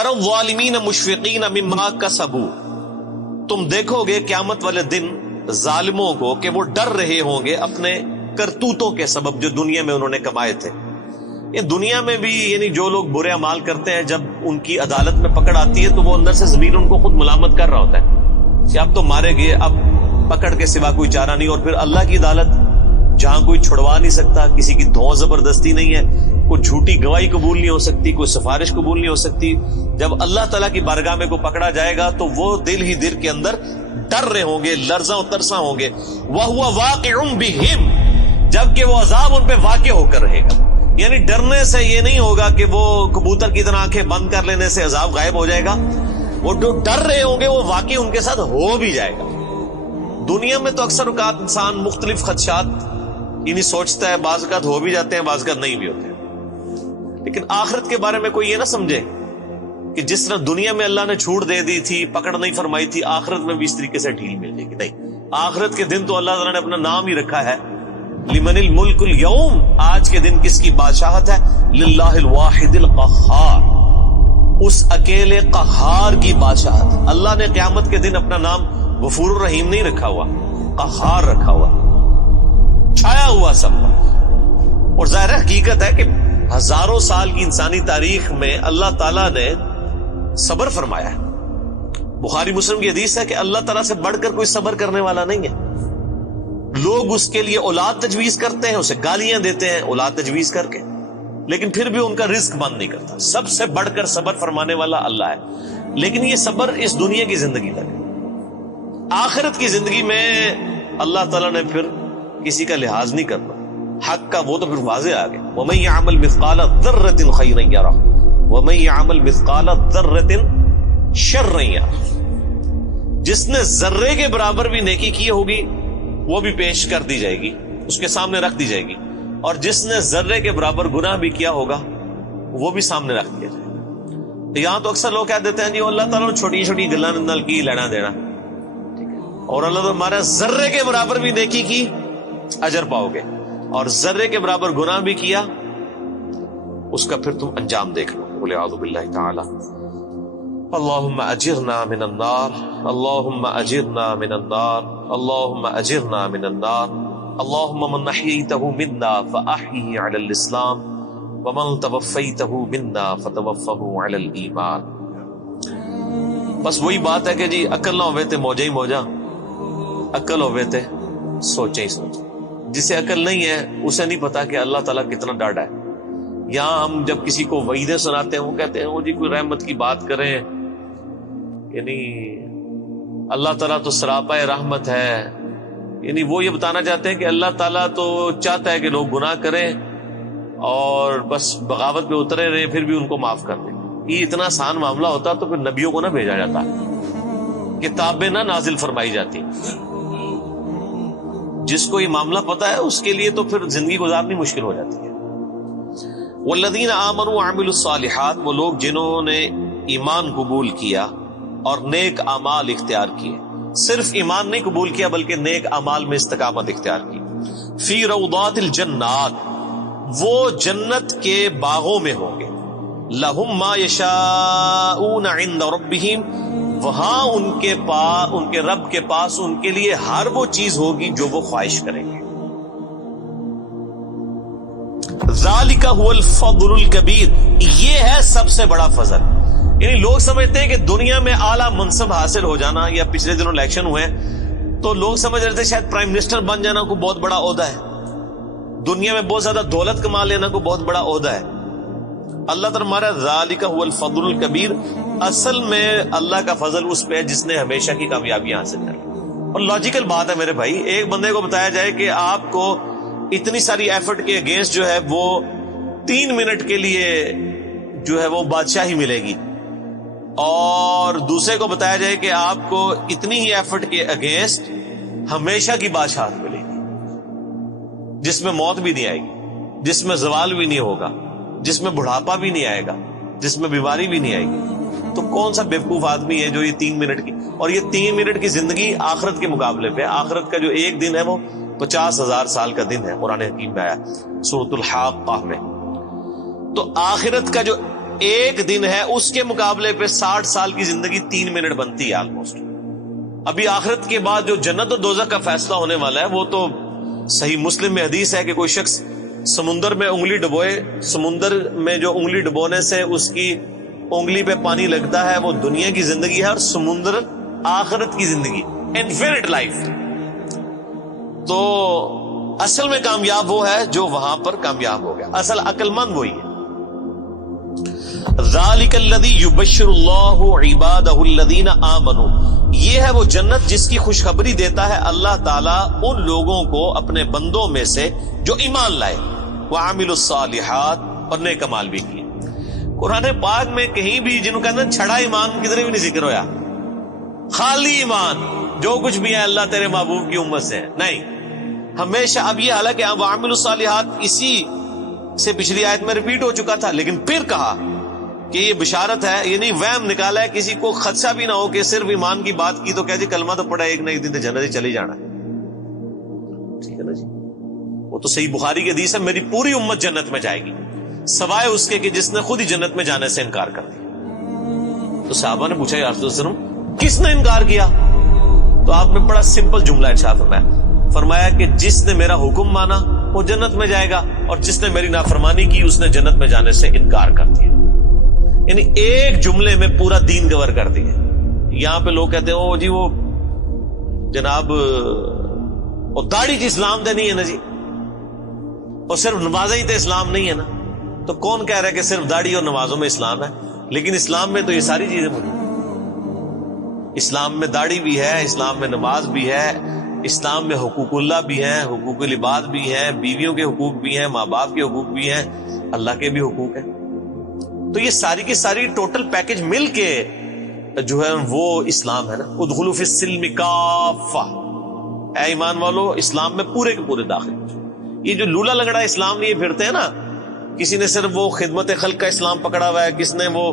وَتَرَى الظَّالِمِينَ مُشْفِقِينَ مِمَّا كَسَبُوا، تم دیکھو گے قیامت والے دن ظالموں کو کہ وہ ڈر رہے ہوں گے اپنے کرتوتوں کے سبب جو دنیا میں انہوں نے کمائے تھے. یہ دنیا میں بھی یعنی جو لوگ برے اعمال کرتے ہیں جب ان کی عدالت میں پکڑ آتی ہے تو وہ اندر سے ضمیر ان کو خود ملامت کر رہا ہوتا ہے کہ اب تو مارے گئے، اب پکڑ کے سوا کوئی چارہ نہیں. اور پھر اللہ کی عدالت جہاں کوئی چھڑوا نہیں سکتا، کسی کی دھو زبردستی نہیں ہے، کوئی جھوٹی گواہی قبول نہیں ہو سکتی، کوئی سفارش قبول نہیں ہو سکتی. جب اللہ تعالیٰ کی بارگاہ میں کوئی پکڑا جائے گا تو وہ دل ہی دل کے اندر ڈر رہے ہوں گے، لرزاں و ترساں ہوں گے. وَهُوَ وَاقِعٌ بِهِمْ، جبکہ وہ عذاب ان پہ واقع ہو کر رہے گا. یعنی ڈرنے سے یہ نہیں ہوگا کہ وہ کبوتر کی طرح آنکھیں بند کر لینے سے عذاب غائب ہو جائے گا. وہ جو ڈر رہے ہوں گے وہ واقعی ان کے ساتھ ہو بھی جائے گا. دنیا میں تو اکثر اوقات انسان مختلف خدشات یعنی سوچتا ہے، بعض اوقات ہو بھی جاتے ہیں، بعض اوقات نہیں بھی ہوتے ہیں. لیکن آخرت کے بارے میں کوئی یہ نہ سمجھے کہ جس طرح دنیا میں اللہ نے چھوٹ دے دی تھی، پکڑ نہیں فرمائی تھی، آخرت میں بھی اس طریقے سے ڈھیل مل جائے گی. نہیں، آخرت کے دن تو اللہ تعالیٰ نے اپنا نام ہی رکھا ہے، لمن الملک اليوم، آج کے دن کس کی بادشاہت ہے؟ للہ الواحد القہار، اس اکیلے قہار کی بادشاہت. اللہ نے قیامت کے دن اپنا نام غفور الرحیم نہیں رکھا ہوا، قہار رکھا ہوا، چھایا ہوا سب پر. اور ظاہر حقیقت ہے کہ ہزاروں سال کی انسانی تاریخ میں اللہ تعالیٰ نے صبر فرمایا ہے. بخاری مسلم کی حدیث ہے کہ اللہ تعالیٰ سے بڑھ کر کوئی صبر کرنے والا نہیں ہے. لوگ اس کے لیے اولاد تجویز کرتے ہیں، اسے گالیاں دیتے ہیں اولاد تجویز کر کے، لیکن پھر بھی ان کا رزق بند نہیں کرتا. سب سے بڑھ کر صبر فرمانے والا اللہ ہے. لیکن یہ صبر اس دنیا کی زندگی تک ہے. آخرت کی زندگی میں اللہ تعالیٰ نے پھر کسی کا لحاظ نہیں کرنا. حق کا وہ تو پھر واضح آ گیا، وَمَن يَعْمَلْ مِثْقَالَ ذَرَّةٍ خَيْرًا يَرَهُ وَمَن يَعْمَلْ مِثْقَالَ ذَرَّةٍ شَرًّا يَرَهُ. جس نے ذرے کے برابر بھی نیکی کی ہوگی وہ بھی پیش کر دی جائے گی، اس کے سامنے رکھ دی جائے گی. اور جس نے ذرے کے برابر گناہ بھی کیا ہوگا وہ بھی سامنے رکھ دیا جائے گا. یہاں تو اکثر لوگ کہہ دیتے ہیں جی اللہ تعالیٰ نے چھوٹی چھوٹی گلاں نل کی لینا دینا، اور اللہ تعالیٰ ہمارا ذرے کے برابر بھی نیکی کی اجر پاؤ گے، اور ذرے کے برابر گناہ بھی کیا اس کا پھر تم انجام دیکھ لو. بولے اعوذ باللہ تعالی. اللہم اجرنا من النار، اللہم اجرنا من النار، اللہم اجرنا من النار. اللہم من احییتہ منا فاحیہ علی الاسلام ومن توفیتہ منا فتوفہ علی الایمان. بس وہی بات ہے کہ جی عقل نہ ہوئے تھے موجہ ہی موجہ، عقل ہوئے تھے سوچے ہی سوچے. جسے عقل نہیں ہے اسے نہیں پتا کہ اللہ تعالیٰ کتنا ڈاڈا ہے. یہاں ہم جب کسی کو وعیدیں سناتے ہیں وہ کہتے ہیں وہ جی کوئی رحمت کی بات کریں، یعنی اللہ تعالیٰ تو سراپا رحمت ہے. یعنی وہ یہ بتانا چاہتے ہیں کہ اللہ تعالیٰ تو چاہتا ہے کہ لوگ گناہ کریں اور بس بغاوت پہ اترے رہے پھر بھی ان کو معاف کر دیں. یہ اتنا آسان معاملہ ہوتا تو پھر نبیوں کو نہ بھیجا جاتا، کتابیں نہ نازل فرمائی جاتی. جس کو یہ معاملہ پتا ہے اس کے لیے تو پھر زندگی گزارنی مشکل ہو جاتی ہے. والذین آمنوا وعملوا الصالحات، وہ لوگ جنہوں نے ایمان قبول کیا اور نیک اعمال اختیار کیے. صرف ایمان نہیں قبول کیا بلکہ نیک اعمال میں استقامت اختیار کی. فی روضات الجنات، وہ جنت کے باغوں میں ہوں گے. لہم ما یشاءون عند ربہم، وہاں ان کے رب کے پاس ان کے لیے ہر وہ چیز ہوگی جو وہ خواہش کریں گے. ذالک هو الفضل الکبیر، یہ ہے سب سے بڑا فضل. یعنی لوگ سمجھتے ہیں کہ دنیا میں اعلیٰ منصب حاصل ہو جانا، یا پچھلے دنوں الیکشن ہوئے تو لوگ سمجھ رہے تھے شاید پرائم منسٹر بن جانا کوئی بہت بڑا عہدہ ہے، دنیا میں بہت زیادہ دولت کما لینا کوئی بہت بڑا عہدہ ہے. اللہ تعالیٰ ہمارا ذالک هو الفضل الکبیر، اصل میں اللہ کا فضل اس پہ ہے جس نے ہمیشہ کی کامیابی حاصل کر. اور لاجیکل بات ہے میرے بھائی، ایک بندے کو بتایا جائے کہ آپ کو اتنی ساری ایفرٹ کے اگینسٹ جو ہے وہ 3 منٹ کے لیے جو ہے وہ بادشاہی ملے گی، اور دوسرے کو بتایا جائے کہ آپ کو اتنی ہی ایفرٹ کے اگینسٹ ہمیشہ کی بادشاہت ملے گی جس میں موت بھی نہیں آئے گی، جس میں زوال بھی نہیں ہوگا، جس میں بڑھاپا بھی نہیں آئے گا، جس میں بیماری بھی نہیں آئے گی. تو کون سا بیوقوف آدمی ہے جو یہ 3 منٹ کی، اور یہ 3 منٹ کی زندگی آخرت کے مقابلے پہ، آخرت کا جو ایک دن ہے وہ 50,000 سال کا دن ہے. قرآن حکیم میں آیا سورۃ الحاقہ میں. تو آخرت کا جو ایک دن ہے اس کے مقابلے پہ 60 سال کی زندگی 3 منٹ بنتی ہے آلموسٹ. ابھی آخرت کے بعد جو جنت و دوزخ کا فیصلہ ہونے والا ہے وہ تو صحیح مسلم میں حدیث ہے کہ کوئی شخص سمندر میں انگلی ڈبوئے, سمندر میں جو انگلی ڈبونے سے اس کی انگلی پہ پانی لگتا ہے وہ دنیا کی زندگی ہے, اور سمندر آخرت کی زندگی, انفینٹ لائف. تو اصل میں کامیاب وہ ہے جو وہاں پر کامیاب ہو گیا, اصل عقل مند وہی ہے. ذالک الذی یبشر اللہ عبادہ الذین آمنوا, یہ ہے وہ جنت جس کی خوشخبری دیتا ہے اللہ تعالیٰ ان لوگوں کو اپنے بندوں میں سے جو ایمان لائے, وعملوا الصالحات, اور نیک اعمال بھی کیے. قرآن پاک میں کہیں بھی جنہوں کہتے ہیں چھڑا ایمان کدھر بھی نہیں ذکر ہویا, خالی ایمان جو کچھ بھی ہے اللہ تیرے محبوب کی امت سے, نہیں. ہمیشہ اب یہ حالانکہ وعملوا الصالحات اسی سے پچھلی آیت میں ریپیٹ ہو چکا تھا, لیکن پھر کہا کہ یہ بشارت ہے, یہ نہیں وہم نکالا ہے, کسی کو خدشہ بھی نہ ہو کہ صرف ایمان کی بات کی تو کہہ جی کلمہ تو پڑھا ایک نہ ایک دن تو جنت ہی چلی جانا. ٹھیک ہے نا جی, وہ تو صحیح بخاری کی حدیث ہے, میری پوری امت جنت میں جائے گی سوائے اس کے کہ جس نے خود ہی جنت میں جانے سے انکار کر دیا. تو صحابہ نے پوچھا یا رسول اللہ کس نے انکار کیا؟ تو آپ نے بڑا سمپل جملہ ارشاد فرمایا کہ جس نے میرا حکم مانا وہ جنت میں جائے گا, اور جس نے میری نافرمانی کی اس نے جنت میں جانے سے انکار کر دیا. یعنی ایک جملے میں پورا دین کور کر دیا. یہاں پہ لوگ کہتے ہیں او جی وہ جناب اور داڑھی کی اسلام دے نہیں ہے نا جی, اور صرف نمازیں ہی تو اسلام نہیں ہے نا. تو کون کہہ رہا ہے کہ صرف داڑھی اور نمازوں میں اسلام ہے؟ لیکن اسلام میں تو یہ ساری چیزیں موجود ہیں. اسلام میں داڑھی بھی ہے, اسلام میں نماز بھی ہے, اسلام میں حقوق اللہ بھی ہیں, حقوق العباد بھی ہیں, بیویوں کے حقوق بھی ہیں, ماں باپ کے حقوق بھی ہیں, اللہ کے بھی حقوق ہیں. تو یہ ساری کی ساری ٹوٹل پیکج مل کے جو ہے وہ اسلام ہے نا. ادخلوا فی السلم کافہ, اے ایمان والو اسلام میں پورے کے پورے داخل. یہ جو لولا لنگڑا اسلام لیے پھرتے ہیں نا, کسی نے صرف وہ خدمت خلق کا اسلام پکڑا ہوا ہے, کس نے وہ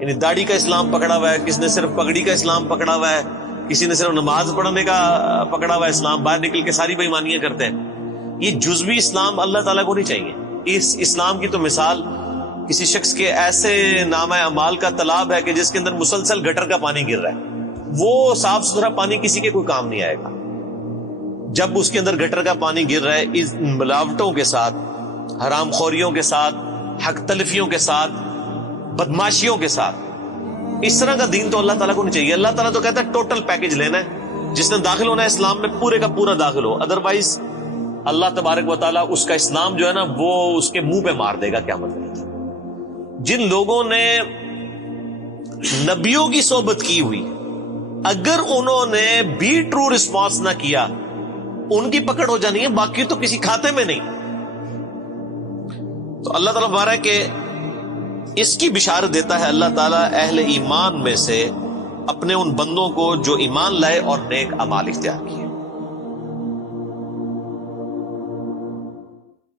یعنی داڑھی کا اسلام پکڑا ہوا ہے, کس نے صرف پگڑی کا اسلام پکڑا ہوا ہے, کسی نے صرف نماز پڑھنے کا پکڑا ہوا ہے اسلام, باہر نکل کے ساری بےایمانیاں کرتے ہیں. یہ جزوی اسلام اللہ تعالیٰ کو نہیں چاہیے. اس اسلام کی تو مثال کسی شخص کے ایسے نامہ اعمال کا تالاب ہے کہ جس کے اندر مسلسل گٹر کا پانی گر رہا ہے. وہ صاف ستھرا پانی کسی کے کوئی کام نہیں آئے گا. جب اس کے اندر گٹر کا پانی گر رہا ہے اس ملاوٹوں کے ساتھ, حرام خوریوں کے ساتھ, حق تلفیوں کے ساتھ, بدماشیوں کے ساتھ, اس طرح کا دین تو اللہ تعالیٰ کو نہیں چاہیے. اللہ تعالیٰ تو کہتا ہے ٹوٹل پیکج لینا ہے, جس نے داخل ہونا ہے اسلام میں پورے کا پورا داخل ہو, ادروائز اللہ تبارک و تعالیٰ اس کا اسلام جو ہے نا وہ اس کے منہ پہ مار دے گا قیامت میں. جن لوگوں نے نبیوں کی صحبت کی ہوئی, اگر انہوں نے بھی ٹرو رسپانس نہ کیا ان کی پکڑ ہو جانی ہے, باقی تو کسی کھاتے میں نہیں. تو اللہ تعالیٰ بارک کہ اس کی بشارت دیتا ہے اللہ تعالیٰ اہل ایمان میں سے اپنے ان بندوں کو جو ایمان لائے اور نیک اعمال اختیار کیے.